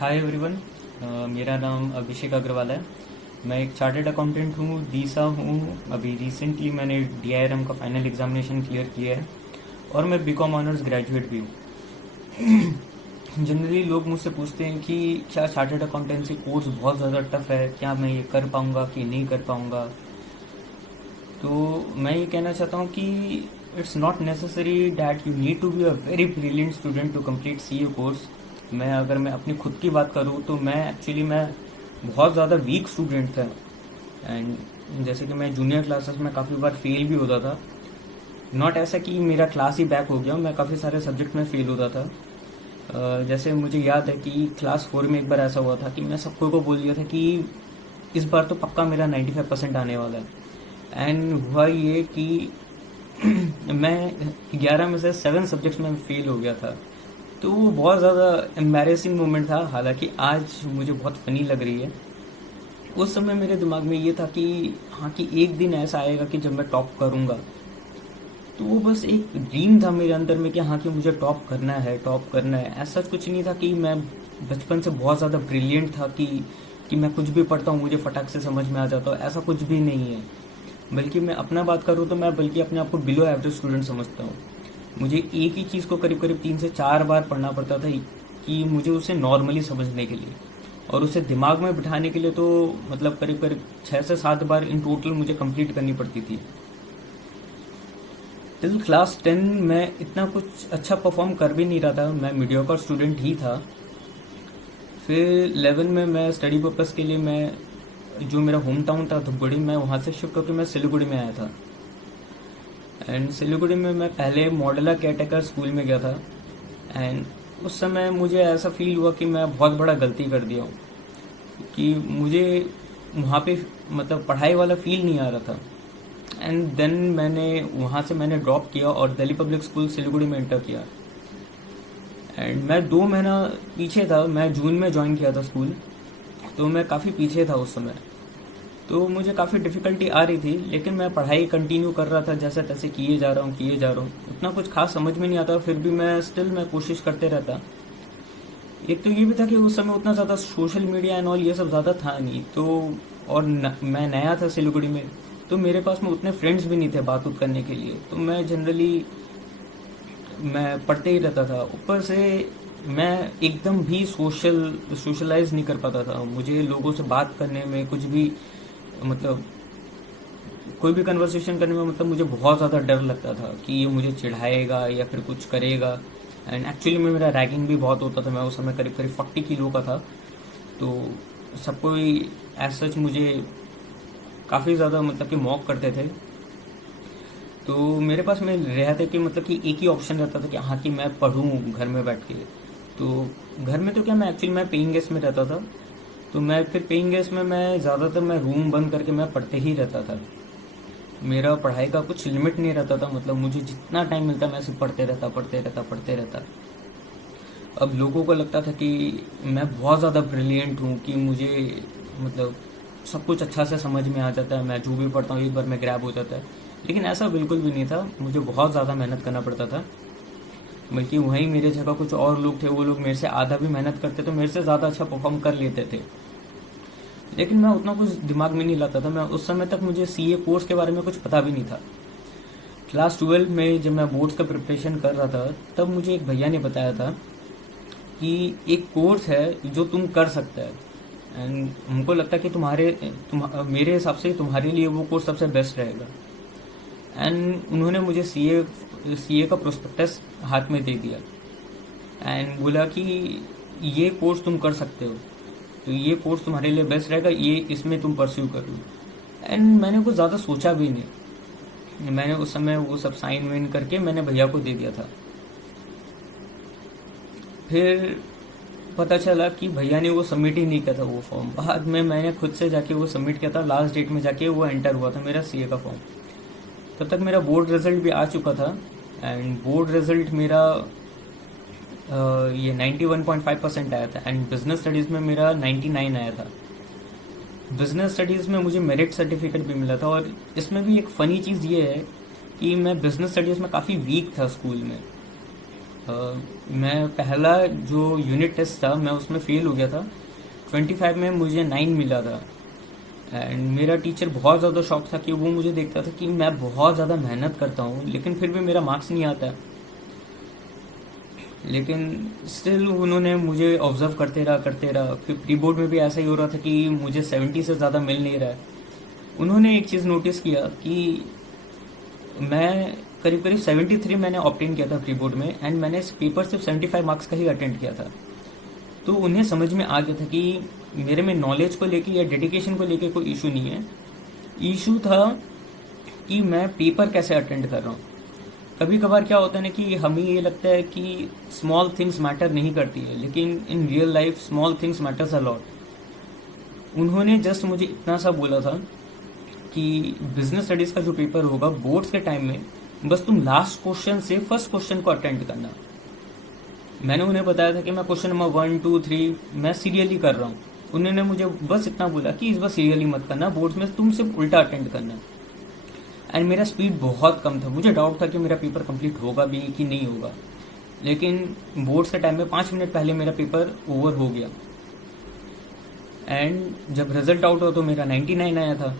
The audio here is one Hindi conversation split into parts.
Hi everyone. मेरा नाम अभिषेक अग्रवाल है। मैं एक चार्टर्ड अकाउंटेंट हूँ, डीसा हूँ। अभी रिसेंटली मैंने डीआईआरएम का फाइनल एग्जामिनेशन क्लियर किया है और मैं बीकॉम ऑनर्स ग्रेजुएट भी हूँ। जनरली लोग मुझसे पूछते हैं कि क्या चार्टर्ड अकाउंटेंसी कोर्स बहुत ज़्यादा टफ है, क्या मैं ये कर पाऊँगा कि नहीं कर पाऊँगा। तो मैं ये कहना चाहता हूँ कि it's not necessary that you need to be a very brilliant student to complete CA course. अगर मैं अपनी खुद की बात करूँ तो मैं बहुत ज़्यादा वीक स्टूडेंट था। एंड जैसे कि मैं जूनियर क्लासेस में काफ़ी बार फेल भी होता था। नॉट ऐसा कि मेरा क्लास ही बैक हो गया, मैं काफ़ी सारे सब्जेक्ट में फेल होता था। जैसे मुझे याद है कि क्लास 4 में एक बार ऐसा हुआ था कि मैं सबको को बोल दिया था कि इस बार तो पक्का मेरा 95% आने वाला है। एंड हुआ ये कि मैं 11 में से 7 सब्जेक्ट्स में फेल हो गया था। तो वो बहुत ज़्यादा एम्बैरेसिंग मोमेंट था, हालांकि आज मुझे बहुत फ़नी लग रही है। उस समय मेरे दिमाग में ये था कि हाँ, कि एक दिन ऐसा आएगा कि जब मैं टॉप करूँगा। तो वो बस एक ड्रीम था मेरे अंदर में कि हाँ, कि मुझे टॉप करना है, टॉप करना है। ऐसा कुछ नहीं था कि मैं बचपन से बहुत ज़्यादा ब्रिलियंट था कि मैं कुछ भी पढ़ता हूँ मुझे फटाक से समझ में आ जाता है, ऐसा कुछ भी नहीं है। बल्कि मैं अपना बात करूँ तो मैं बल्कि अपने आप को बिलो एवरेज स्टूडेंट समझता हूँ। मुझे एक ही चीज़ को करीब करीब 3 से 4 बार पढ़ना पड़ता था कि मुझे उसे नॉर्मली समझने के लिए, और उसे दिमाग में बिठाने के लिए तो मतलब करीब करीब 6 से 7 बार इन टोटल मुझे कंप्लीट करनी पड़ती थी। टिल क्लास 10 मैं इतना कुछ अच्छा परफॉर्म कर भी नहीं रहा था, मैं मीडियोकर स्टूडेंट ही था। फिर 11 में मैं स्टडी पर्पज़ के लिए जो मेरा होम टाउन था धुपगुड़ी, मैं वहाँ से शिफ्ट होकर मैं सिलीगुड़ी में आया था। एंड सिलीगुड़ी में मैं पहले मॉडलर केयरटेकर स्कूल में गया था। एंड उस समय मुझे ऐसा फील हुआ कि मैं बहुत बड़ा गलती कर दिया हूँ, कि मुझे वहाँ पे मतलब पढ़ाई वाला फील नहीं आ रहा था। एंड देन मैंने ड्रॉप किया और दिल्ली पब्लिक स्कूल सिलीगुड़ी में इंटर किया। एंड मैं 2 महीना पीछे था, मैं जून में ज्वाइन किया था स्कूल, तो मैं काफ़ी पीछे था उस समय। तो मुझे काफ़ी डिफ़िकल्टी आ रही थी, लेकिन मैं पढ़ाई कंटिन्यू कर रहा था, जैसे तैसे किए जा रहा हूँ। उतना कुछ खास समझ में नहीं आता, फिर भी मैं कोशिश करते रहता। एक तो ये भी था कि उस समय उतना ज़्यादा सोशल मीडिया एंड ऑल ये सब ज़्यादा था नहीं, तो और मैं नया था सिलीगुड़ी में, तो मेरे पास में उतने फ्रेंड्स भी नहीं थे बात उत करने के लिए। तो मैं पढ़ते ही रहता था। ऊपर से मैं एकदम भी सोशलाइज नहीं कर पाता था। मुझे लोगों से बात करने में कुछ भी मतलब कोई भी कन्वर्सेशन करने में मतलब मुझे बहुत ज़्यादा डर लगता था कि ये मुझे चिढ़ाएगा या फिर कुछ करेगा। एंड एक्चुअली में मेरा रैगिंग भी बहुत होता था। मैं उस समय करीब करीब 40 किलो का था। तो सब कोई एज सच मुझे काफ़ी ज़्यादा मतलब कि मॉक करते थे। तो मेरे पास में रहते कि मतलब कि एक ही ऑप्शन रहता था कि हाँ, कि मैं पढ़ूँ घर में बैठ के। तो घर में तो क्या, मैं पेइंग गेस्ट में रहता था। तो मैं फिर पेइंग गेस्ट में मैं ज़्यादातर मैं रूम बंद करके मैं पढ़ते ही रहता था। मेरा पढ़ाई का कुछ लिमिट नहीं रहता था, मतलब मुझे जितना टाइम मिलता मैं सिर्फ पढ़ते रहता। अब लोगों को लगता था कि मैं बहुत ज़्यादा ब्रिलियंट हूँ, कि मुझे मतलब सब कुछ अच्छा से समझ में आ जाता है, मैं जो भी पढ़ता हूँ एक बार में ग्रैब हो जाता है। लेकिन ऐसा बिल्कुल भी नहीं था, मुझे बहुत ज़्यादा मेहनत करना पड़ता था। बल्कि वहीं मेरे जगह कुछ और लोग थे, वो लोग मेरे से आधा भी मेहनत करते तो मेरे से ज़्यादा अच्छा परफॉर्म कर लेते थे। लेकिन मैं उतना कुछ दिमाग में नहीं लाता था। मैं उस समय तक मुझे सीए कोर्स के बारे में कुछ पता भी नहीं था। क्लास 12 में जब मैं बोर्ड्स का प्रिपरेशन कर रहा था, तब मुझे एक भैया ने बताया था कि एक कोर्स है जो तुम कर सकता है। एंड हमको लगता है कि मेरे हिसाब से तुम्हारे लिए वो कोर्स सबसे बेस्ट रहेगा। एंड उन्होंने मुझे सीए का प्रोस्पेक्टस हाथ में दे दिया एंड बोला कि ये कोर्स तुम कर सकते हो, तो ये कोर्स तुम्हारे लिए बेस्ट रहेगा, ये इसमें तुम परस्यू कर लो। एंड मैंने कुछ ज़्यादा सोचा भी नहीं, मैंने उस समय वो सब साइन वाइन करके मैंने भैया को दे दिया था। फिर पता चला कि भैया ने वो सबमिट ही नहीं किया था वो फॉर्म। बाद में मैंने खुद से जाके वो सबमिट किया था, लास्ट डेट में जाके वो एंटर हुआ था मेरा सीए का फॉर्म। तब तक मेरा बोर्ड रिजल्ट भी आ चुका था। एंड बोर्ड रिजल्ट मेरा ये 91.5% आया था। एंड बिजनेस स्टडीज़ में मेरा 99 आया था। बिजनेस स्टडीज़ में मुझे मेरिट सर्टिफिकेट भी मिला था। और इसमें भी एक फ़नी चीज़ ये है कि मैं बिजनेस स्टडीज़ में काफ़ी वीक था स्कूल में। मैं पहला जो यूनिट टेस्ट था मैं उसमें फेल हो गया था। 25 में मुझे 9 मिला था। एंड मेरा टीचर बहुत ज़्यादा शॉक था कि वो मुझे देखता था कि मैं बहुत ज़्यादा मेहनत करता हूँ लेकिन फिर भी मेरा मार्क्स नहीं आता। लेकिन स्टिल उन्होंने मुझे ऑब्जर्व करते रहा। फिर प्री बोर्ड में भी ऐसा ही हो रहा था कि मुझे 70 से ज़्यादा मिल नहीं रहा है। उन्होंने एक चीज़ नोटिस किया कि मैं करीब करीब 73 मैंने ऑब्टेन किया था प्री बोर्ड में, एंड मैंने इस पेपर सिर्फ 75 मार्क्स का ही अटेंड किया था। तो उन्हें समझ में आ गया था कि मेरे में नॉलेज को लेके या डेडिकेशन को लेके कोई इशू नहीं है, इशू था कि मैं पेपर कैसे अटेंड कर रहा हूँ। कभी कभार क्या होता है ना कि हमें ये लगता है कि स्मॉल थिंग्स मैटर नहीं करती है, लेकिन in real life small things matters a lot. उन्होंने जस्ट मुझे इतना सा बोला था कि बिजनेस स्टडीज का जो पेपर होगा बोर्ड्स के टाइम में, बस तुम लास्ट क्वेश्चन से फर्स्ट क्वेश्चन को अटेंड करना। मैंने उन्हें बताया था कि मैं क्वेश्चन नंबर 1 2 3 मैं सीरियली कर रहा हूँ। उन्होंने मुझे बस इतना बोला कि इस बार सीरियली मत करना, बोर्ड्स में तुम सिर्फ उल्टा अटेंड करना। एंड मेरा स्पीड बहुत कम था, मुझे डाउट था कि मेरा पेपर कंप्लीट होगा भी कि नहीं होगा। लेकिन बोर्ड्स के टाइम में 5 मिनट पहले मेरा पेपर ओवर हो गया। एंड जब रिजल्ट आउट हुआ तो मेरा 99 आया था।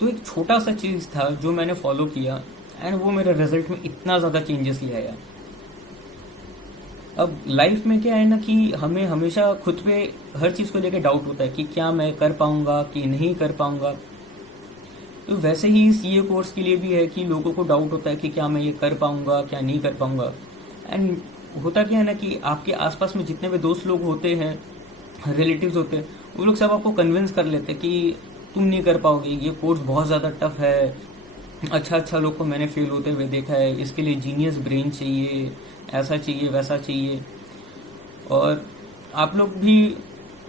तो एक छोटा सा चीज़ था जो मैंने फॉलो किया, एंड वो मेरे रिजल्ट में इतना ज़्यादा चेंजेस ले आया। अब लाइफ में क्या है ना कि हमें हमेशा खुद पे हर चीज़ को लेकर डाउट होता है कि क्या मैं कर पाऊंगा कि नहीं कर पाऊंगा। तो वैसे ही सीए कोर्स के लिए भी है कि लोगों को डाउट होता है कि क्या मैं ये कर पाऊंगा क्या नहीं कर पाऊंगा। एंड होता क्या है ना कि आपके आसपास में जितने भी दोस्त लोग होते हैं, रिलेटिव्स होते हैं, वो लोग सब आपको कन्विंस कर लेते हैं कि तुम नहीं कर पाओगे, ये कोर्स बहुत ज़्यादा टफ है। अच्छा लोग को मैंने फेल होते हुए देखा है, इसके लिए जीनियस ब्रेन चाहिए, ऐसा चाहिए वैसा चाहिए। और आप लोग भी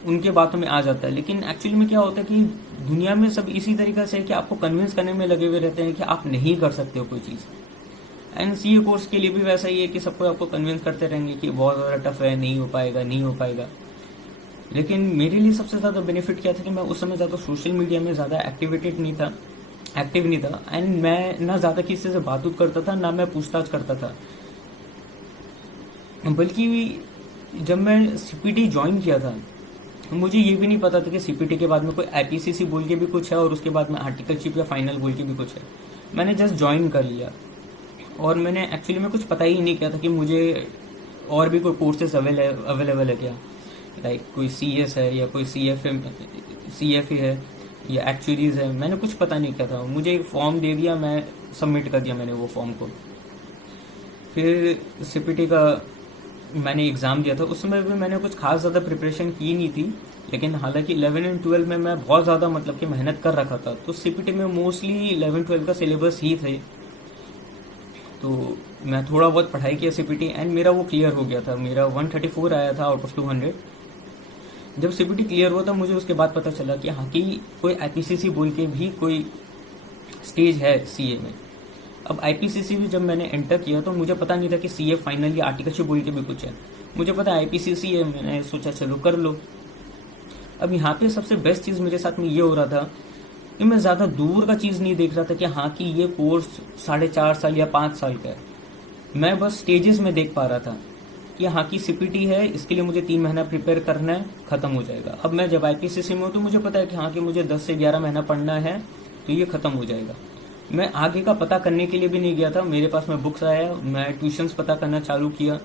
उनके बातों में आ जाता है। लेकिन एक्चुअली में क्या होता है कि दुनिया में सब इसी तरीके से है कि आपको कन्विंस करने में लगे हुए रहते हैं कि आप नहीं कर सकते हो कोई चीज़। एंड सीए कोर्स के लिए भी वैसा ही है कि सबको आपको कन्विंस करते रहेंगे कि बहुत ज़्यादा टफ है, नहीं हो पाएगा नहीं हो पाएगा। लेकिन मेरे लिए सबसे ज़्यादा बेनिफिट क्या था कि मैं उस समय ज़्यादा सोशल मीडिया में ज़्यादा एक्टिव नहीं था। एंड मैं ना ज़्यादा किसी से बात करता था, ना मैं पूछताछ करता था। बल्कि जब मैं सीपीटी ज्वाइन किया था मुझे ये भी नहीं पता था कि सीपीटी के बाद में कोई आईपीसीसी बोल के भी कुछ है और उसके बाद में आर्टिकलशिप या फाइनल बोल के भी कुछ है। मैंने जस्ट ज्वाइन कर लिया और मैंने एक्चुअली में कुछ पता ही नहीं किया था कि मुझे और भी कोई कोर्सेज अवेलेबल है क्या, लाइक कोई सीएस है या कोई सीएफए है या एक्चुअलीज है। मैंने कुछ पता नहीं किया था। मुझे एक फॉर्म दे दिया, मैं सबमिट कर दिया मैंने वो फॉर्म को। फिर सीपीटी का मैंने एग्ज़ाम दिया था। उस समय भी मैंने कुछ खास ज़्यादा प्रिपरेशन की नहीं थी, लेकिन हालांकि 11 एंड 12 में मैं बहुत ज़्यादा मतलब कि मेहनत कर रखा था। तो सीपीटी में मोस्टली 11-12 का सिलेबस ही थे, तो मैं थोड़ा बहुत पढ़ाई किया सीपीटी एंड मेरा वो क्लियर हो गया था। मेरा 134 आया था आउट ऑफ 200। जब सीपीटी क्लियर हुआ था मुझे उसके बाद पता चला कि हाँ कि कोई आईपीसीसी बोल के भी कोई स्टेज है सीए में। अब आईपीसीसी भी जब मैंने एंटर किया तो मुझे पता नहीं था कि सीए फाइनल या आर्टिकलशिप बोल के भी कुछ है। मुझे पता आईपीसीसी है, मैंने सोचा चलो कर लो। अब यहाँ पे सबसे बेस्ट चीज़ मेरे साथ में ये हो रहा था कि मैं ज़्यादा दूर का चीज़ नहीं देख रहा था कि हाँ कि ये कोर्स 4.5 साल या 5 साल का है। मैं बस स्टेजेस में देख पा रहा था कि हाँ की सीपीटी है, इसके लिए मुझे 3 महीना प्रिपेयर करना है, ख़त्म हो जाएगा। अब मैं जब आईपीसीसी में हूँ तो मुझे पता है कि हाँ कि मुझे 10 से 11 महीना पढ़ना है तो ये ख़त्म हो जाएगा। मैं आगे का पता करने के लिए भी नहीं गया था। मेरे पास में बुक्स आया, मैं ट्यूशन्स पता करना चालू किया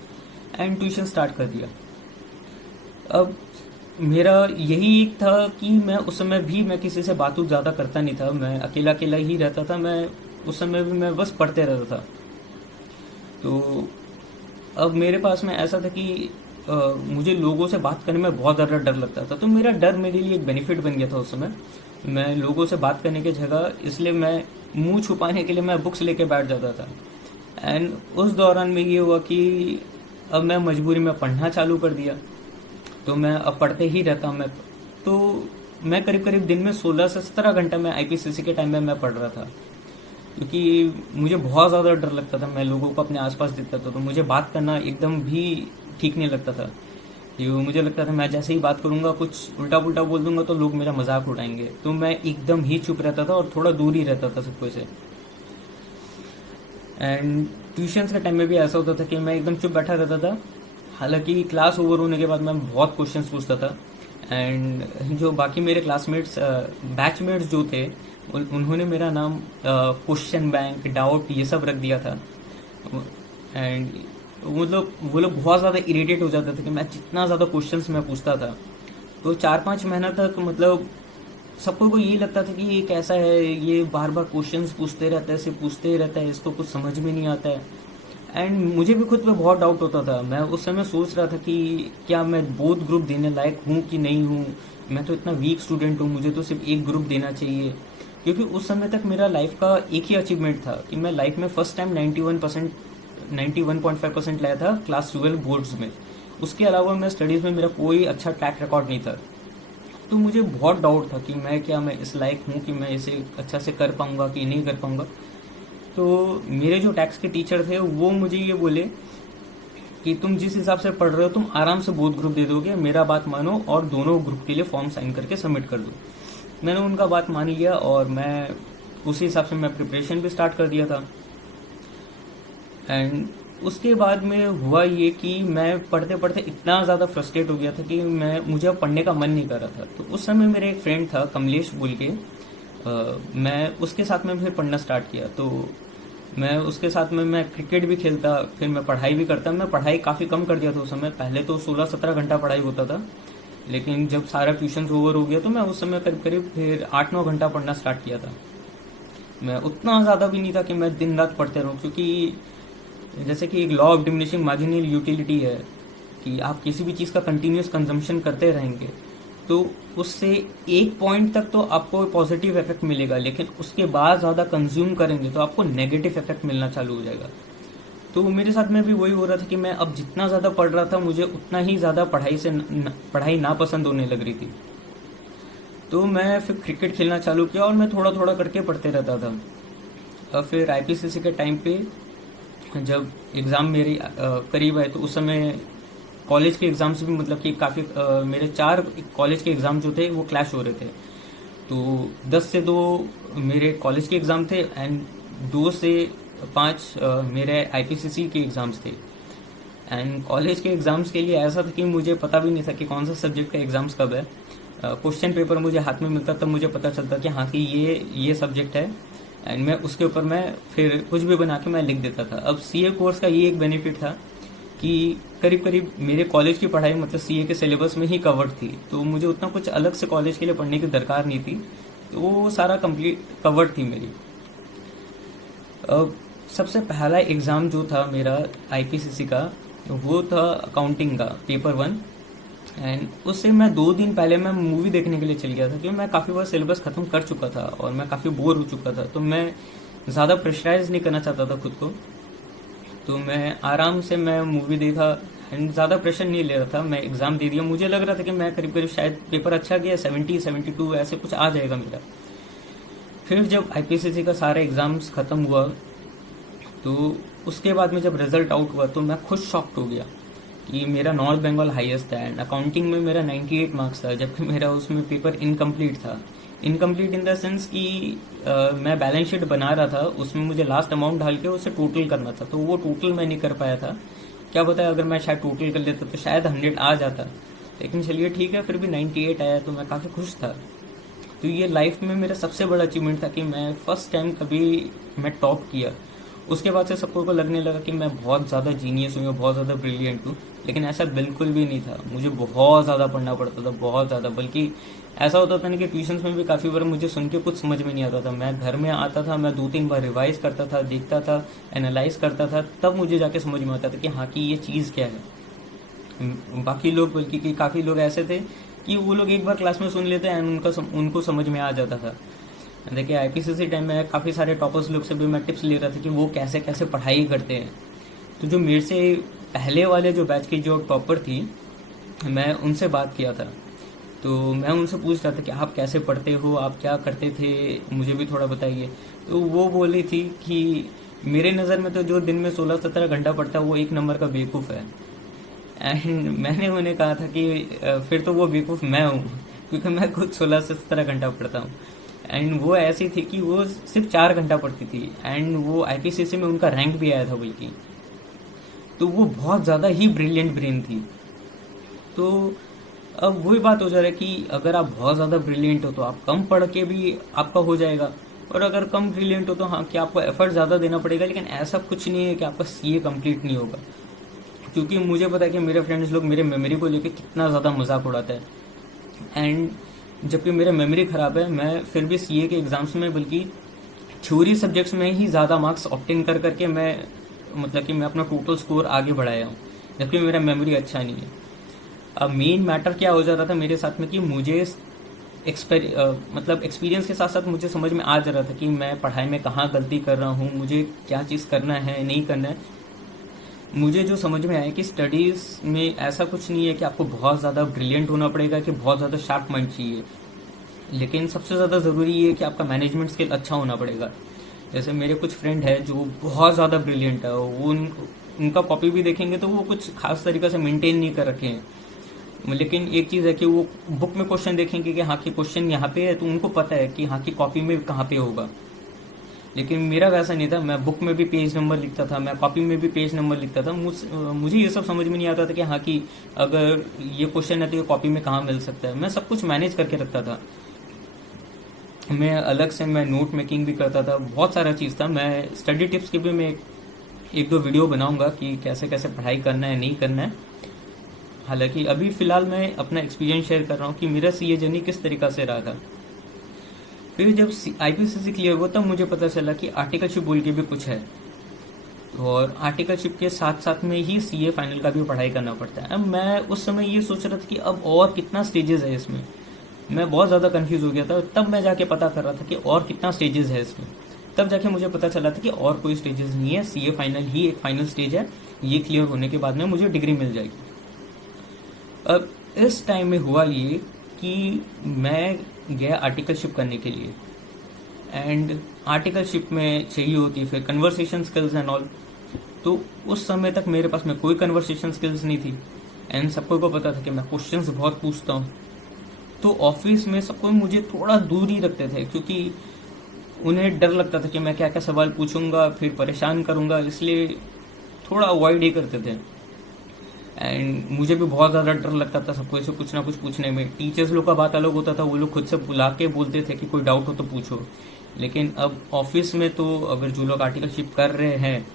एंड ट्यूशन स्टार्ट कर दिया। अब मेरा यही एक था कि मैं उस समय भी मैं किसी से बात ज़्यादा करता नहीं था, मैं अकेला अकेला ही रहता था। मैं उस समय भी मैं बस पढ़ते रहता था। तो अब मेरे पास में ऐसा था कि मुझे लोगों से बात करने में बहुत ज़्यादा डर लगता था। तो मेरा डर मेरे लिए एक बेनिफिट बन गया था उस समय। मैं लोगों से बात करने की जगह इसलिए मैं मुंह छुपाने के लिए मैं बुक्स लेके बैठ जाता था। एंड उस दौरान में ये हुआ कि अब मैं मजबूरी में पढ़ना चालू कर दिया, तो मैं अब पढ़ते ही रहता हूँ। मैं करीब करीब दिन में 16 से 17 घंटा मैं आईपीसीसी के टाइम में मैं पढ़ रहा था, क्योंकि मुझे बहुत ज़्यादा डर लगता था। मैं लोगों को अपने आसपास देखता था तो मुझे बात करना एकदम भी ठीक नहीं लगता था। ये मुझे लगता था मैं जैसे ही बात करूंगा कुछ उल्टा पुल्टा बोल दूंगा तो लोग मेरा मजाक उड़ाएंगे। तो मैं एकदम ही चुप रहता था और थोड़ा दूर ही रहता था सबको से। एंड ट्यूशन्स के टाइम में भी ऐसा होता था कि मैं एकदम चुप बैठा रहता था, हालांकि क्लास ओवर होने के बाद मैं बहुत क्वेश्चंस पूछता था। एंड जो बाकी मेरे क्लासमेट्स बैचमेट्स जो थे, उन्होंने मेरा नाम क्वेश्चन बैंक, डाउट, ये सब रख दिया था। एंड मतलब वो लोग बहुत ज़्यादा इरिटेट हो जाते थे कि मैं जितना ज़्यादा क्वेश्चंस मैं पूछता था। तो 4-5 महीना तक मतलब सबको को यही लगता था कि ये कैसा है, ये बार बार क्वेश्चंस पूछते रहता है, सिर्फ पूछते ही रहता है, इसको कुछ समझ में नहीं आता है। एंड मुझे भी खुद पे बहुत डाउट होता था। मैं उस समय सोच रहा था कि क्या मैं बोथ ग्रुप देने लायक हूँ कि नहीं हूँ। मैं तो इतना वीक स्टूडेंट हूँ, मुझे तो सिर्फ एक ग्रुप देना चाहिए। क्योंकि उस समय तक मेरा लाइफ का एक ही अचीवमेंट था कि मैं लाइफ में फर्स्ट टाइम 91.5% लाया था क्लास 12 बोर्ड्स में। उसके अलावा मैं स्टडीज़ में मेरा कोई अच्छा ट्रैक रिकॉर्ड नहीं था। तो मुझे बहुत डाउट था कि मैं इस लायक हूँ कि मैं इसे अच्छा से कर पाऊंगा कि नहीं कर पाऊंगा। तो मेरे जो टैक्स के टीचर थे वो मुझे ये बोले कि तुम जिस हिसाब से पढ़ रहे हो तुम आराम से बोथ ग्रुप दे दोगे, मेरा बात मानो और दोनों ग्रुप के लिए फॉर्म साइन करके सबमिट कर दो। मैंने उनका बात मान लिया और मैं उसी हिसाब से मैं प्रिपरेशन भी स्टार्ट कर दिया था। एंड उसके बाद में हुआ ये कि मैं पढ़ते पढ़ते इतना ज़्यादा फ्रस्ट्रेट हो गया था कि मुझे अब पढ़ने का मन नहीं कर रहा था। तो उस समय मेरे एक फ्रेंड था कमलेश बोल के, मैं उसके साथ में फिर पढ़ना स्टार्ट किया। तो मैं उसके साथ में मैं क्रिकेट भी खेलता, फिर मैं पढ़ाई भी करता। मैं पढ़ाई काफ़ी कम कर दिया था उस समय, पहले तो 16-17 घंटा पढ़ाई होता था, लेकिन जब सारा ट्यूशन ओवर हो गया तो मैं उस समय करीब करीब फिर 8-9 घंटा पढ़ना स्टार्ट किया था। मैं उतना ज़्यादा भी नहीं था कि मैं दिन रात पढ़ते रहूँ, क्योंकि जैसे कि एक law of diminishing marginal utility है कि आप किसी भी चीज़ का कंटिन्यूस कंजम्पशन करते रहेंगे तो उससे एक पॉइंट तक तो आपको पॉजिटिव इफेक्ट मिलेगा, लेकिन उसके बाद ज़्यादा कंज्यूम करेंगे तो आपको नेगेटिव इफेक्ट मिलना चालू हो जाएगा। तो मेरे साथ में भी वही हो रहा था कि मैं अब जितना ज़्यादा पढ़ रहा था मुझे उतना ही ज़्यादा पढ़ाई नापसंद होने लग रही थी। तो मैं फिर क्रिकेट खेलना चालू किया और मैं थोड़ा थोड़ा करके पढ़ते रहता था। और फिर आईपीसीसी के टाइम पे जब एग्ज़ाम मेरी करीब आए तो उस समय कॉलेज के एग्ज़ाम्स भी मतलब कि काफ़ी मेरे 4 कॉलेज के एग्ज़ाम जो थे वो क्लैश हो रहे थे। तो 10 से 2 मेरे कॉलेज के एग्ज़ाम थे एंड 2 से 5 मेरे आईपीसीसी के एग्ज़ाम्स थे। एंड कॉलेज के एग्ज़ाम्स के लिए ऐसा था कि मुझे पता भी नहीं था कि कौन सा सब्जेक्ट का एग्ज़ाम्स कब है। क्वेश्चन पेपर मुझे हाथ में मिलता तब मुझे पता चलता कि हाँ कि ये सब्जेक्ट है। एंड मैं उसके ऊपर मैं फिर कुछ भी बना के मैं लिख देता था। अब सीए कोर्स का ये एक बेनिफिट था कि करीब करीब मेरे कॉलेज की पढ़ाई मतलब सीए के सिलेबस में ही कवर्ड थी, तो मुझे उतना कुछ अलग से कॉलेज के लिए पढ़ने की दरकार नहीं थी। तो वो सारा कंप्लीट कवर्ड थी मेरी। अब सबसे पहला एग्ज़ाम जो था मेरा आईपीसीसी का वो था अकाउंटिंग का पेपर 1। एंड उससे मैं 2 दिन पहले मैं मूवी देखने के लिए चल गया था, क्योंकि मैं काफ़ी बार सिलेबस ख़त्म कर चुका था और मैं काफ़ी बोर हो चुका था। तो मैं ज़्यादा प्रेशराइज नहीं करना चाहता था खुद को, तो मैं आराम से मैं मूवी देखा एंड ज़्यादा प्रेशर नहीं ले रहा था। मैं एग्ज़ाम दे दिया, मुझे लग रहा था कि मैं करीब करीब शायद पेपर अच्छा गया, 70-72 ऐसे कुछ आ जाएगा मेरा। फिर जब आईपीसीसी का सारे एग्ज़ाम्स ख़त्म हुआ तो उसके बाद में जब रिज़ल्ट आउट हुआ तो मैं खुद शॉक्ड हो गया कि मेरा नॉर्थ बंगाल हाईएस्ट था एंड अकाउंटिंग में मेरा 98 मार्क्स था, जबकि मेरा उसमें पेपर इनकम्प्लीट था। इनकम्प्लीट इन द सेंस कि मैं बैलेंस शीट बना रहा था, उसमें मुझे लास्ट अमाउंट डाल के उसे टोटल करना था, तो वो टोटल मैं नहीं कर पाया था। क्या पता है अगर मैं शायद टोटल कर लेता तो शायद 100 आ जाता, लेकिन चलिए ठीक है, फिर भी 98 आया तो मैं काफ़ी खुश था। तो ये लाइफ में मेरा सबसे बड़ा अचीवमेंट था कि मैं फर्स्ट टाइम कभी मैं टॉप किया। उसके बाद से सबको को लगने लगा कि मैं बहुत ज़्यादा जीनियस हूँ या बहुत ज़्यादा ब्रिलियंट हूँ, लेकिन ऐसा बिल्कुल भी नहीं था। मुझे बहुत ज़्यादा पढ़ना पड़ता था, बहुत ज़्यादा। बल्कि ऐसा होता था ना कि ट्यूशन्स में भी काफ़ी बार मुझे सुन के कुछ समझ में नहीं आता था। मैं घर में आता था, मैं 2-3 बार रिवाइज करता था, देखता था, एनालाइज करता था, तब मुझे जाके समझ में आता था कि हाँ कि ये चीज़ क्या है। बाकी लोग बल्कि कि काफ़ी लोग ऐसे थे कि वो लोग एक बार क्लास में सुन लेते हैं एंड उनको समझ में आ जाता था। देखिए आईपीसीसी टाइम में काफ़ी सारे टॉपर्स लोग से भी मैं टिप्स ले रहा था कि वो कैसे कैसे पढ़ाई करते हैं। तो जो मेरे से पहले वाले जो बैच की जो टॉपर थी, मैं उनसे बात किया था। तो मैं उनसे पूछ रहा था कि आप कैसे पढ़ते हो, आप क्या करते थे, मुझे भी थोड़ा बताइए। तो वो बोली थी कि मेरे नज़र में तो जो दिन में 16-17 घंटा पढ़ता है वो एक नंबर का बेवकूफ़ है। एंड मैंने उन्हें कहा था कि फिर तो वो बेवकूफ़ मैं हूँ, क्योंकि मैं खुद 16 से 17 घंटा पढ़ता हूँ। एंड वो ऐसी थी कि वो सिर्फ 4 घंटा पढ़ती थी, एंड वो आईपीसीसी में उनका रैंक भी आया था बल्कि। तो वो बहुत ज़्यादा ही ब्रिलियंट ब्रेन थी। तो अब वही बात हो जा रहा है कि अगर आप बहुत ज़्यादा ब्रिलियंट हो तो आप कम पढ़ के भी आपका हो जाएगा, और अगर कम ब्रिलियंट हो तो हाँ कि आपको एफर्ट ज़्यादा देना पड़ेगा, लेकिन ऐसा कुछ नहीं है कि आपका सीए कंप्लीट नहीं होगा। क्योंकि मुझे पता है कि मेरे फ्रेंड्स लोग मेरे मेमोरी को लेकर कितना ज़्यादा मजाक उड़ाते हैं, एंड जबकि मेरा मेमोरी ख़राब है, मैं फिर भी सीए के एग्ज़ाम्स में बल्कि थ्योरी सब्जेक्ट्स में ही ज़्यादा मार्क्स ऑब्टेन कर करके मैं मतलब कि मैं अपना टोटल स्कोर आगे बढ़ाया हूँ, जबकि मेरा मेमोरी अच्छा नहीं है। अब मेन मैटर क्या हो जाता था मेरे साथ में कि मुझे मतलब एक्सपीरियंस के साथ साथ मुझे समझ में आ जा रहा था कि मैं पढ़ाई में कहाँ गलती कर रहा हूँ, मुझे क्या चीज़ करना है नहीं करना है। मुझे जो समझ में आया कि स्टडीज़ में ऐसा कुछ नहीं है कि आपको बहुत ज़्यादा ब्रिलियंट होना पड़ेगा, कि बहुत ज़्यादा शार्प माइंड चाहिए, लेकिन सबसे ज़्यादा ज़रूरी ये है कि आपका मैनेजमेंट स्किल अच्छा होना पड़ेगा। जैसे मेरे कुछ फ्रेंड है जो बहुत ज़्यादा ब्रिलियंट है, वो उनका कॉपी भी देखेंगे तो वो कुछ खास तरीके से मेंटेन नहीं कर रखे हैं, लेकिन एक चीज़ है कि वो बुक में क्वेश्चन देखेंगे कि हाँ कि क्वेश्चन यहाँ पे है, तो उनको पता है कि हाँ की कॉपी में कहाँ पे होगा। लेकिन मेरा वैसा नहीं था, मैं बुक में भी पेज नंबर लिखता था, मैं कॉपी में भी पेज नंबर लिखता था। मुझे ये सब समझ में नहीं आता था कि हाँ कि अगर ये क्वेश्चन है तो ये कॉपी में कहाँ मिल सकता है। मैं सब कुछ मैनेज करके रखता था। मैं अलग से मैं नोट मेकिंग भी करता था, बहुत सारा चीज़ था। मैं स्टडी टिप्स की भी मैं एक दो वीडियो बनाऊंगा कि कैसे कैसे पढ़ाई करना है नहीं करना है। हालांकि अभी फ़िलहाल मैं अपना एक्सपीरियंस शेयर कर रहा हूँ कि मेरा सीए जर्नी किस तरीक़ा से रहा था। फिर जब आईपीसीसी क्लियर हुआ तब मुझे पता चला कि आर्टिकलशिप बोल के भी कुछ है, और आर्टिकलशिप के साथ साथ में ही सीए फाइनल का भी पढ़ाई करना पड़ता है। अब मैं उस समय ये सोच रहा था कि अब और कितना स्टेजेस है इसमें, मैं बहुत ज़्यादा कंफ्यूज हो गया था। तब मैं जाके पता कर रहा था कि और कितना स्टेजेस है इसमें, तब जाके मुझे पता चला था कि और कोई स्टेजेस नहीं है, सीए फाइनल ही एक फाइनल स्टेज है। ये क्लियर होने के बाद में मुझे डिग्री मिल जाएगी। अब इस टाइम में हुआ ये कि मैं गया आर्टिकलशिप करने के लिए, एंड आर्टिकलशिप में चाहिए होती है फिर कन्वर्सेशन स्किल्स एंड ऑल। तो उस समय तक मेरे पास में कोई कन्वर्सेशन स्किल्स नहीं थी, एंड सबको को पता था कि मैं क्वेश्चंस बहुत पूछता हूँ। तो ऑफिस में सबको मुझे थोड़ा दूर ही रखते थे, क्योंकि उन्हें डर लगता था कि मैं क्या क्या सवाल पूछूंगा फिर परेशान करूंगा, इसलिए थोड़ा अवॉइड ही करते थे। एंड मुझे भी बहुत ज़्यादा डर लगता था सबको ऐसे कुछ ना कुछ पूछने में। टीचर्स लोग का बात अलग होता था, वो लोग खुद से बुला के बोलते थे कि कोई डाउट हो तो पूछो। लेकिन अब ऑफिस में तो अगर जो लोग आर्टिकलशिप कर रहे हैं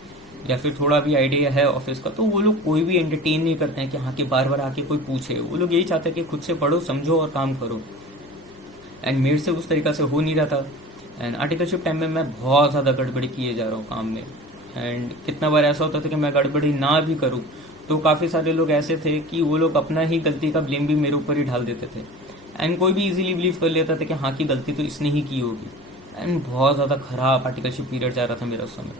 या फिर थोड़ा भी आइडिया है ऑफिस का, तो वो लोग कोई भी एंटरटेन नहीं करते हैं कि हाँ कि बार बार आके कोई पूछे। वो लोग यही चाहते हैं कि खुद से पढ़ो, समझो और काम करो। एंड मेरे से उस तरीक़ा से हो नहीं रहा था। एंड आर्टिकलशिप टाइम में मैं बहुत ज़्यादा गड़बड़ी किए जा रहा हूँ काम में। एंड कितना बार ऐसा होता था कि मैं गड़बड़ी ना भी करूँ तो काफ़ी सारे लोग ऐसे थे कि वो लोग अपना ही गलती का ब्लेम भी मेरे ऊपर ही डाल देते थे। एंड कोई भी इजीली बिलीव कर लेता था कि हाँ की गलती तो इसने ही की होगी। एंड बहुत ज़्यादा ख़राब आर्टिकलशिप पीरियड जा रहा था मेरा उस समय,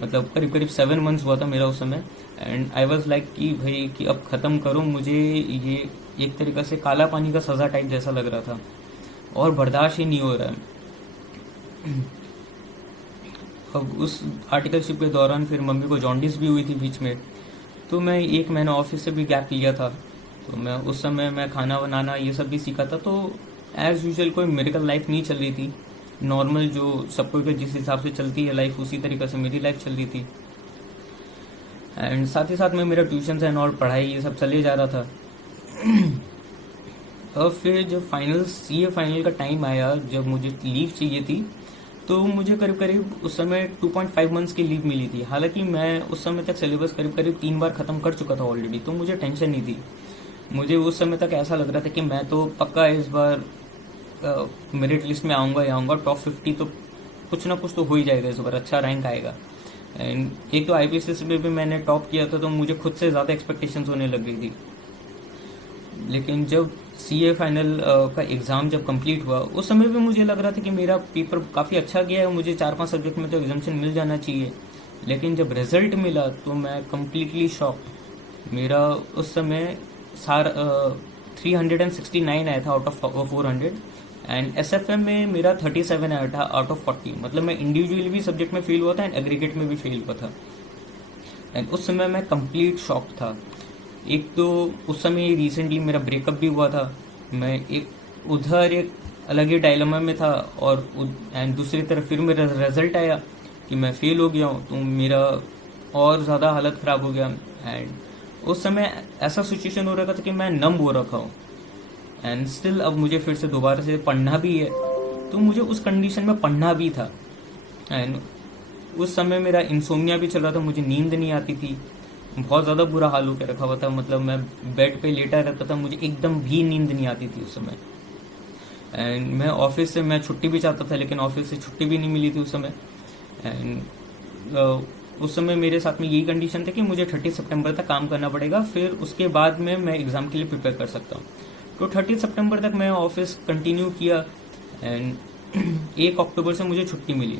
मतलब करीब करीब 7 मंथ्स हुआ था मेरा उस समय। एंड आई वॉज लाइक कि भाई कि अब ख़त्म करो, मुझे ये एक तरीक़े से काला पानी का सज़ा टाइप जैसा लग रहा था और बर्दाश्त ही नहीं हो रहा है। अब उस आर्टिकलशिप के दौरान फिर मम्मी को जॉन्डिस भी हुई थी बीच में, तो मैं 1 महीना ऑफिस से भी गैप लिया था। तो मैं उस समय मैं खाना बनाना ये सब भी सीखा था। तो एज़ यूजुअल कोई मेडिकल लाइफ नहीं चल रही थी, नॉर्मल जो सबको के जिस हिसाब से चलती है लाइफ उसी तरीके से मेरी लाइफ चल रही थी। एंड साथ ही साथ में मेरा ट्यूशन एंड और पढ़ाई ये सब चले जा रहा था। और फिर जब फाइनल सीए फाइनल का टाइम आया, जब मुझे लीव चाहिए थी, तो मुझे करीब करीब उस समय 2.5 मंथ्स की लीव मिली थी। हालांकि मैं उस समय तक सिलेबस करीब करीब 3 बार ख़त्म कर चुका था ऑलरेडी, तो मुझे टेंशन नहीं थी। मुझे उस समय तक ऐसा लग रहा था कि मैं तो पक्का इस बार मेरिट लिस्ट में आऊँगा ही आऊँगा, टॉप 50 तो कुछ ना कुछ तो हो ही जाएगा इस बार, अच्छा रैंक आएगा। एंड एक तो आईपीसीसी में भी मैंने टॉप किया था, तो मुझे खुद से ज़्यादा एक्सपेक्टेशंस होने लग गई थी। लेकिन जब सीए फाइनल का एग्ज़ाम जब कंप्लीट हुआ, उस समय भी मुझे लग रहा था कि मेरा पेपर काफ़ी अच्छा गया है, मुझे 4-5 सब्जेक्ट में तो एग्जामेशन मिल जाना चाहिए। लेकिन जब रिज़ल्ट मिला तो मैं कम्प्लीटली शॉक्ड। मेरा उस समय 369 आया था आउट ऑफ 400, एंड एसएफएम में मेरा 37 आया था आउट ऑफ 40। मतलब मैं इंडिविजुअली भी सब्जेक्ट में फेल हुआ था एंड एग्रीगेट में भी फेल हुआ था। एंड उस समय मैं कंप्लीट शॉक था। एक तो उस समय रिसेंटली मेरा ब्रेकअप भी हुआ था, मैं एक उधर एक अलग ही डायलेमा में था। और एंड दूसरी तरफ फिर मेरा रिजल्ट आया कि मैं फेल हो गया हूँ, तो मेरा और ज़्यादा हालत ख़राब हो गया। एंड उस समय ऐसा सिचुएशन हो रखा था कि मैं नम हो रखा हूँ, एंड स्टिल अब मुझे फिर से दोबारा से पढ़ना भी है, तो मुझे उस कंडीशन में पढ़ना भी था। एंड उस समय मेरा इंसोमिया भी चल रहा था, मुझे नींद नहीं आती थी, बहुत ज़्यादा बुरा हाल होकर रखा हुआ था। मतलब मैं बेड पे लेटा रहता था, मुझे एकदम भी नींद नहीं आती थी उस समय। एंड मैं ऑफिस से मैं छुट्टी भी चाहता था, लेकिन ऑफिस से छुट्टी भी नहीं मिली थी उस समय। एंड उस समय मेरे साथ में यही कंडीशन थी कि मुझे 30 सितंबर तक काम करना पड़ेगा, फिर उसके बाद में मैं एग्ज़ाम के लिए प्रिपेयर कर सकता हूँ। तो 30 सितंबर तक मैं ऑफिस कंटिन्यू किया। एंड 1 अक्टूबर से मुझे छुट्टी मिली।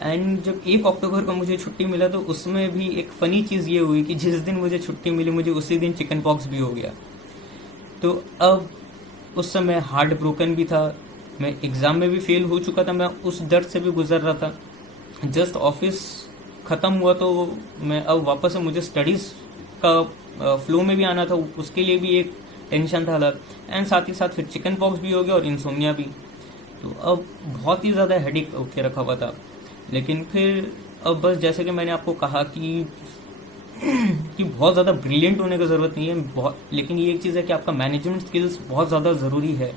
एंड जब 1 अक्टूबर को मुझे छुट्टी मिला, तो उसमें भी एक फ़नी चीज़ ये हुई कि जिस दिन मुझे छुट्टी मिली, मुझे उसी दिन चिकन पॉक्स भी हो गया। तो अब उस समय हार्ट ब्रोकन भी था, मैं एग्ज़ाम में भी फेल हो चुका था, मैं उस दर्द से भी गुजर रहा था। जस्ट ऑफिस ख़त्म हुआ तो मैं अब वापस से मुझे स्टडीज़ का फ्लो में भी आना था, उसके लिए भी एक टेंशन था अलग। एंड साथ ही साथ फिर चिकन पॉक्स भी हो गया और इंसोमिया भी। तो अब बहुत ही ज़्यादा हेडेक होके रखा हुआ था। लेकिन फिर अब बस जैसे कि मैंने आपको कहा कि बहुत ज़्यादा ब्रिलियंट होने की ज़रूरत नहीं है, बहुत, लेकिन ये एक चीज़ है कि आपका मैनेजमेंट स्किल्स बहुत ज़्यादा ज़रूरी है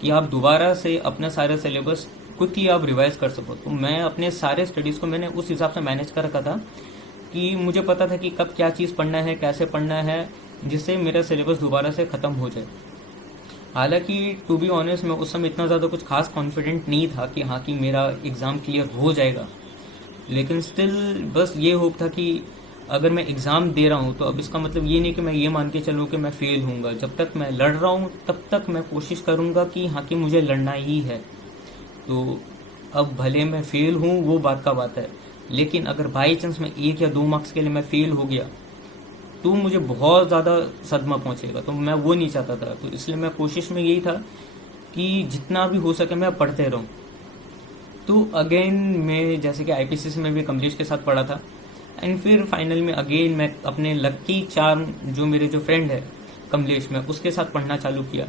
कि आप दोबारा से अपना सारा सिलेबस क्विकली आप रिवाइज कर सको। तो मैं अपने सारे स्टडीज़ को मैंने उस हिसाब से मैनेज कर रखा था कि मुझे पता था कि कब क्या चीज़ पढ़ना है, कैसे पढ़ना है, जिससे मेरा सिलेबस दोबारा से ख़त्म हो जाए। हालांकि टू बी ऑनेस्ट मैं उस समय इतना ज़्यादा कुछ खास कॉन्फिडेंट नहीं था कि हाँ कि मेरा एग्ज़ाम क्लियर हो जाएगा, लेकिन स्टिल बस ये होप था कि अगर मैं एग्ज़ाम दे रहा हूँ तो अब इसका मतलब ये नहीं कि मैं ये मान के चलूँ कि मैं फ़ेल हूँगा। जब तक मैं लड़ रहा हूँ तब तक मैं कोशिश करूँगा कि हाँ कि मुझे लड़ना ही है। तो अब भले मैं फ़ेल हूँ वो बात का बात है, लेकिन अगर बाई चांस मैं 1 या 2 मार्क्स के लिए मैं फ़ेल हो गया तो मुझे बहुत ज़्यादा सदमा पहुँचेगा, तो मैं वो नहीं चाहता था। तो इसलिए मैं कोशिश में यही था कि जितना भी हो सके मैं पढ़ते रहूँ। तो अगेन मैं जैसे कि आईपीसीसी में भी कमलेश के साथ पढ़ा था, एंड फिर फाइनल में अगेन मैं अपने लक्की चार्म जो मेरे जो फ्रेंड है कमलेश, में उसके साथ पढ़ना चालू किया।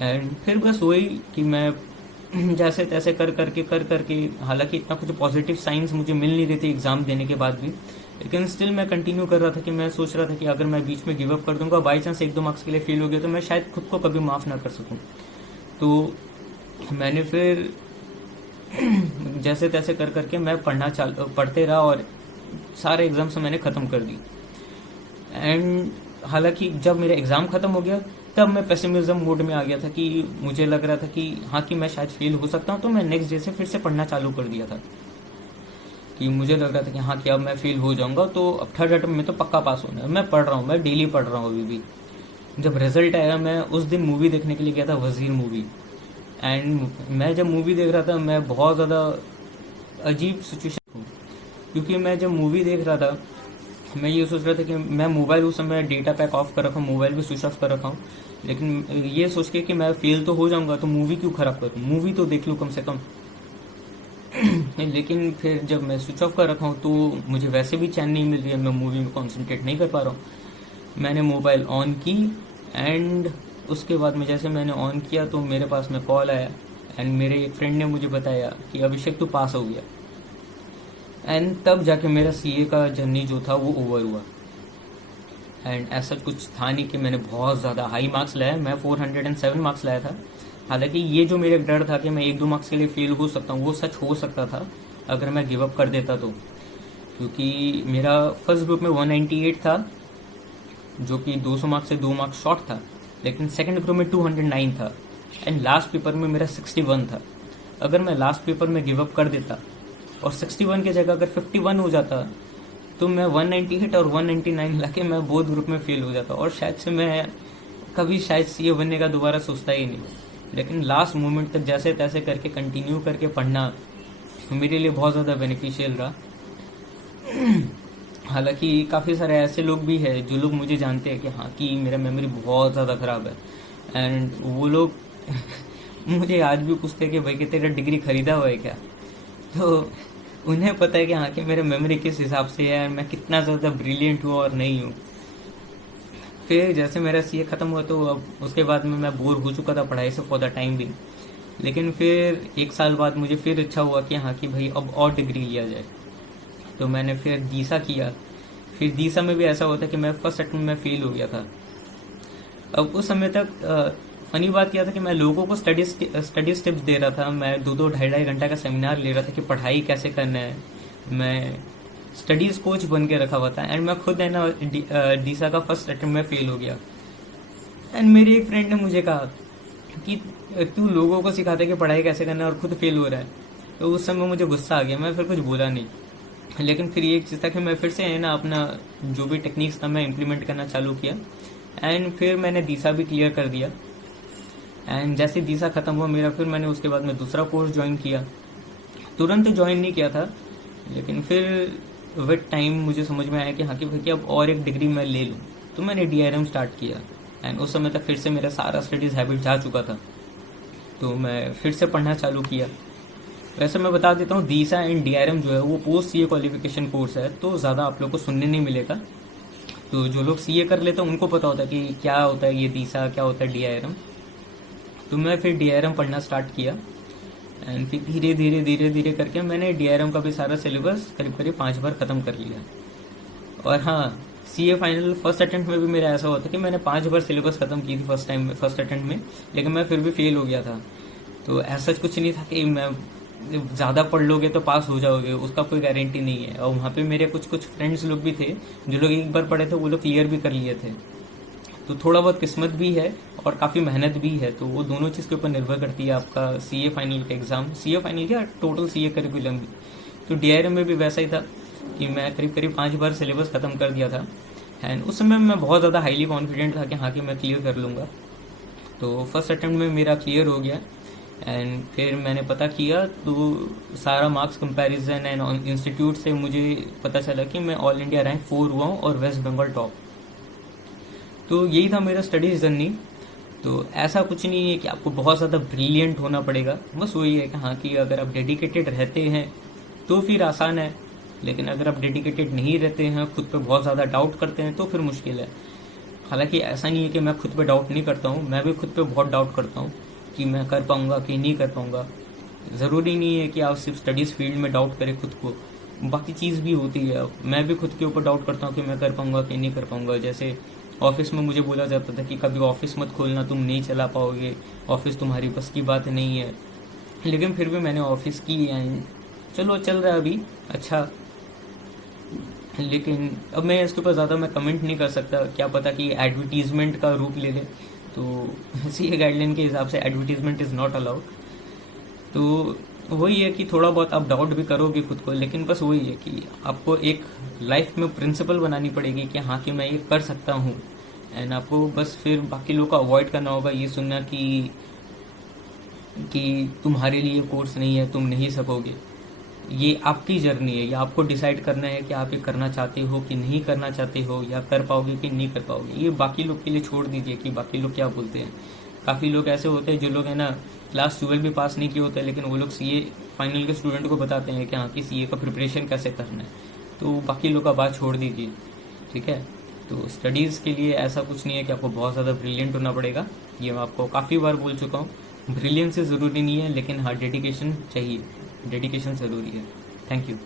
एंड फिर बस वही कि मैं जैसे तैसे कर करके हालांकि इतना कुछ पॉजिटिव साइंस मुझे मिल नहीं रही थी एग्ज़ाम देने के बाद भी, लेकिन स्टिल मैं कंटिन्यू कर रहा था कि मैं सोच रहा था कि अगर मैं बीच में गिव अप कर दूंगा, बाई चांस 1-2 मार्क्स के लिए फेल हो गया, तो मैं शायद खुद को कभी माफ़ ना कर सकूं। तो मैंने फिर जैसे तैसे कर करके मैं पढ़ते रहा और सारे एग्ज़ाम्स मैंने ख़त्म कर दी। एंड हालांकि जब मेरा एग्ज़ाम ख़त्म हो गया तब मैं पेसिमिज्म मोड में आ गया था कि मुझे लग रहा था कि हाँ कि मैं शायद फेल हो सकता हूँ। तो मैं नेक्स्ट डे से फिर से पढ़ना चालू कर दिया था कि मुझे लग रहा था कि हाँ कि अब मैं फेल हो जाऊँगा, तो अब थर्ड अटेम्प्ट में तो पक्का पास होना है। मैं पढ़ रहा हूँ, मैं डेली पढ़ रहा हूँ अभी भी। जब रिजल्ट आया मैं उस दिन मूवी देखने के लिए गया था, वज़ीर मूवी। एंड मैं जब मूवी देख रहा था मैं बहुत ज़्यादा अजीब सिचुएशन हूँ, क्योंकि मैं जब मूवी देख रहा था मैं ये सोच रहा था कि मैं मोबाइल उस समय डेटा पैक ऑफ कर रखा हूँ, मोबाइल भी स्विच ऑफ कर रखा हूँ, लेकिन ये सोच के कि मैं फेल तो हो जाऊँगा तो मूवी क्यों ख़राब करूँ, मूवी तो देख लूँ कम से कम। लेकिन फिर जब मैं स्विच ऑफ कर रखा हूँ तो मुझे वैसे भी चैन नहीं मिल रही है, मैं मूवी में कॉन्सेंट्रेट नहीं कर पा रहा हूँ। मैंने मोबाइल ऑन की एंड उसके बाद में जैसे मैंने ऑन किया तो मेरे पास में कॉल आया, एंड मेरे एक फ्रेंड ने मुझे बताया कि अभिषेक तू पास हो गया। एंड तब जाके मेरा सीए का जर्नी जो था वो ओवर हुआ। एंड ऐसा कुछ था नहीं कि मैंने बहुत ज़्यादा हाई मार्क्स लाया, मैं 407 मार्क्स लाया था। हालांकि ये जो मेरा डर था कि मैं 1-2 मार्क्स के लिए फेल हो सकता हूँ वो सच हो सकता था अगर मैं गिव अप कर देता तो, क्योंकि मेरा फर्स्ट ग्रुप में 198 था जो कि 200 मार्क्स से 2 मार्क्स शॉर्ट था, लेकिन सेकंड ग्रुप में 209 था एंड लास्ट पेपर में मेरा 61 था। अगर मैं लास्ट पेपर में गिव अप कर देता और 61 की जगह अगर 51 हो जाता तो मैं 198 और 199 लाके मैं बोथ ग्रुप में फेल हो जाता और शायद से मैं कभी शायद सीए बनने का दोबारा सोचता ही नहीं। लेकिन लास्ट मोमेंट तक जैसे तैसे करके कंटिन्यू करके पढ़ना मेरे लिए बहुत ज़्यादा बेनिफिशियल रहा। हालांकि काफ़ी सारे ऐसे लोग भी हैं जो लोग मुझे जानते हैं कि हाँ कि मेरा मेमोरी बहुत ज़्यादा ख़राब है, एंड वो लोग मुझे आज भी पूछते हैं कि भाई कि तेरा डिग्री खरीदा हुआ है क्या। तो उन्हें पता है कि हाँ कि मेरा मेमोरी किस हिसाब से है, मैं कितना ज़्यादा ब्रिलियंट हूँ और नहीं हूँ। फिर जैसे मेरा सीए ख़त्म हुआ तो अब उसके बाद में मैं बोर हो चुका था पढ़ाई से फॉर द टाइम बिंग। लेकिन फिर 1 साल बाद मुझे फिर इच्छा हुआ कि हाँ कि भाई अब और डिग्री लिया जाए। तो मैंने फिर दीसा किया। फिर दीसा में भी ऐसा होता कि मैं फर्स्ट अटेम्प्ट में फेल हो गया था। अब उस समय तक फनी बात क्या था कि मैं लोगों को स्टडी टिप्स दे रहा था। मैं 2-2 ढाई-ढाई घंटा का सेमिनार ले रहा था कि पढ़ाई कैसे करना है। मैं स्टडीज कोच बन के रखा हुआ था एंड मैं खुद है ना डीसा का फर्स्ट अटेम्प्ट में फेल हो गया। एंड मेरे एक फ्रेंड ने मुझे कहा कि तू लोगों को सिखाता है कि पढ़ाई कैसे करना है और खुद फेल हो रहा है। तो उस समय मुझे गुस्सा आ गया, मैं फिर कुछ बोला नहीं। लेकिन फिर ये एक चीज़ था कि मैं फिर से है ना अपना जो भी टेक्निक्स था मैं इम्प्लीमेंट करना चालू किया। एंड फिर मैंने दीसा भी क्लियर कर दिया। एंड जैसे दीसा ख़त्म हुआ मेरा, फिर मैंने उसके बाद में दूसरा कोर्स ज्वाइन किया। तुरंत ज्वाइन नहीं किया था, लेकिन फिर विद टाइम मुझे समझ में आया कि हाँ कि भाई अब और एक डिग्री मैं ले लूँ। तो मैंने डीआरएम स्टार्ट किया। एंड उस समय तक फिर से मेरा सारा स्टडीज़ हैबिट जा चुका था, तो मैं फिर से पढ़ना चालू किया। वैसे मैं बता देता हूँ, दीसा एंड डीआरएम जो है वो पोस्ट सीए क्वालिफिकेशन कोर्स है, तो ज़्यादा आप लोग को सुनने नहीं मिलेगा। तो जो लोग सीए कर लेते हैं उनको पता होता है कि क्या होता है ये दीसा, क्या होता है डीआरएम। तो मैं फिर डीआरएम पढ़ना स्टार्ट किया। एंड फिर धीरे धीरे धीरे धीरे करके मैंने डीआरएम का भी सारा सिलेबस करीब करीब 5 बार ख़त्म कर लिया। और हाँ, सीए फाइनल फर्स्ट अटेम्प्ट में भी मेरा ऐसा होता कि मैंने 5 बार सिलेबस ख़त्म की थी फर्स्ट अटेम्प्ट में, लेकिन मैं फिर भी फेल हो गया था। तो ऐसा कुछ नहीं था कि मैं ज़्यादा पढ़ लोगे तो पास हो जाओगे, उसका कोई गारंटी नहीं है। और वहाँ पे मेरे कुछ कुछ फ्रेंड्स लोग भी थे जो लोग एक बार पढ़े थे, वो लोग क्लियर भी कर लिए थे। तो थोड़ा बहुत किस्मत भी है और काफ़ी मेहनत भी है, तो वो दोनों चीज़ के ऊपर निर्भर करती है आपका सीए फाइनल का एग्ज़ाम, सीए फाइनल क्या टोटल सीए करिकुलम भी। तो डीआरएम में भी वैसा ही था कि मैं करीब करीब 5 बार सिलेबस ख़त्म कर दिया था। एंड उस समय मैं बहुत ज़्यादा हाईली कॉन्फिडेंट था कि हाँ कि मैं क्लियर कर लूँगा। तो फर्स्ट अटेम्प्ट में मेरा क्लियर हो गया। एंड फिर मैंने पता किया तो सारा मार्क्स कंपैरिजन एंड इंस्टीट्यूट से मुझे पता चला कि मैं ऑल इंडिया रैंक 4 हुआ हूँ और वेस्ट बंगाल टॉप। तो यही था मेरा स्टडीज़ जर्नी। तो ऐसा कुछ नहीं है कि आपको बहुत ज़्यादा ब्रिलियंट होना पड़ेगा, बस वही है कि हाँ कि अगर आप डेडिकेटेड रहते हैं तो फिर आसान है। लेकिन अगर आप डेडिकेटेड नहीं रहते हैं, खुद पे बहुत ज़्यादा डाउट करते हैं, तो फिर मुश्किल है। हालांकि ऐसा नहीं है कि मैं खुद पे डाउट नहीं करता हूँ, मैं भी खुद पे बहुत डाउट करता हूँ कि मैं कर पाऊँगा कि नहीं कर पाऊँगा। ज़रूरी नहीं है कि आप सिर्फ स्टडीज़ फील्ड में डाउट करें खुद को, बाकी चीज़ भी होती है। मैं भी खुद के ऊपर डाउट करता हूँ कि मैं कर पाऊँगा कि नहीं कर पाऊँगा। जैसे ऑफिस में मुझे बोला जाता था कि कभी ऑफिस मत खोलना, तुम नहीं चला पाओगे, ऑफिस तुम्हारी बस की बात नहीं है। लेकिन फिर भी मैंने ऑफिस की एंड चलो चल रहा है अभी अच्छा। लेकिन अब मैं इसके ऊपर ज़्यादा मैं कमेंट नहीं कर सकता, क्या पता कि एडवर्टीज़मेंट का रूप ले ले। तो सीए गाइडलाइन के हिसाब से एडवर्टीज़मेंट इज़ नॉट अलाउड। तो वही है कि थोड़ा बहुत आप डाउट भी करोगे खुद को, लेकिन बस वही है कि आपको एक लाइफ में प्रिंसिपल बनानी पड़ेगी कि हाँ कि मैं ये कर सकता हूँ। एंड आपको बस फिर बाकी लोगों को अवॉइड करना होगा ये सुनना कि तुम्हारे लिए कोर्स नहीं है, तुम नहीं सकोगे। ये आपकी जर्नी है, या आपको डिसाइड करना है कि आप ये करना चाहते हो कि नहीं करना चाहते हो, या कर पाओगे कि नहीं कर पाओगे। ये बाकी लोग के लिए छोड़ दीजिए कि बाकी लोग क्या बोलते हैं। काफ़ी लोग ऐसे होते हैं जो लोग है ना क्लास 12 भी पास नहीं किए होते, लेकिन वो लोग सीए फाइनल के स्टूडेंट को बताते हैं कि हाँ कि सीए का प्रिपरेशन कैसे करना है। तो बाकी लोग का बात छोड़ दीजिए, ठीक है। तो स्टडीज़ के लिए ऐसा कुछ नहीं है कि आपको बहुत ज़्यादा ब्रिलियंट होना पड़ेगा। ये मैं आपको काफ़ी बार बोल चुका हूँ, ब्रिलियंस ज़रूरी नहीं है, लेकिन हाँ डेडिकेशन चाहिए, डेडिकेशन ज़रूरी है। Thank you.